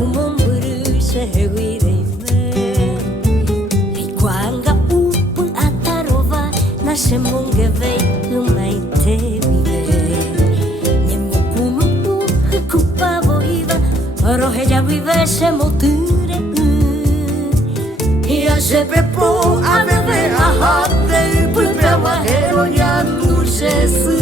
kumon berusaha wireme Ikwanga upu atarova Nasce mongave lumai te vive Nemo kumu kupa voiva Rohe ja vive se moture Ja żeby po aveve a hatte Pulpeava heroja duše sy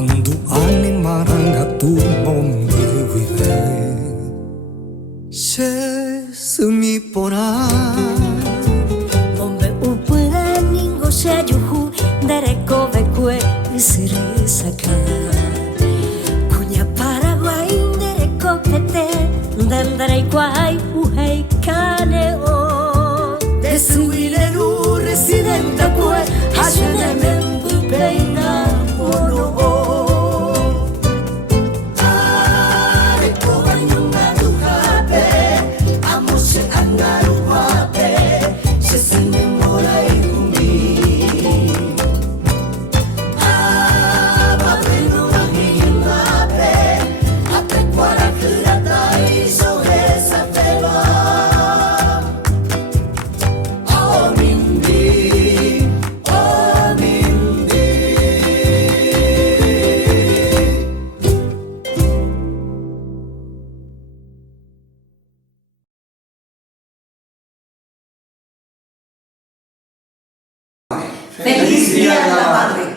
Armando animaranga tu bombe vive Se sumi pora Bombe upura ningo se juhu Dere kove kue isiri saka Kunya Paraguay dere kopete Dandare kwai uhei kane o Desuile ru residenta kue Hashene membu peina ono o Feliz Día de la Madre.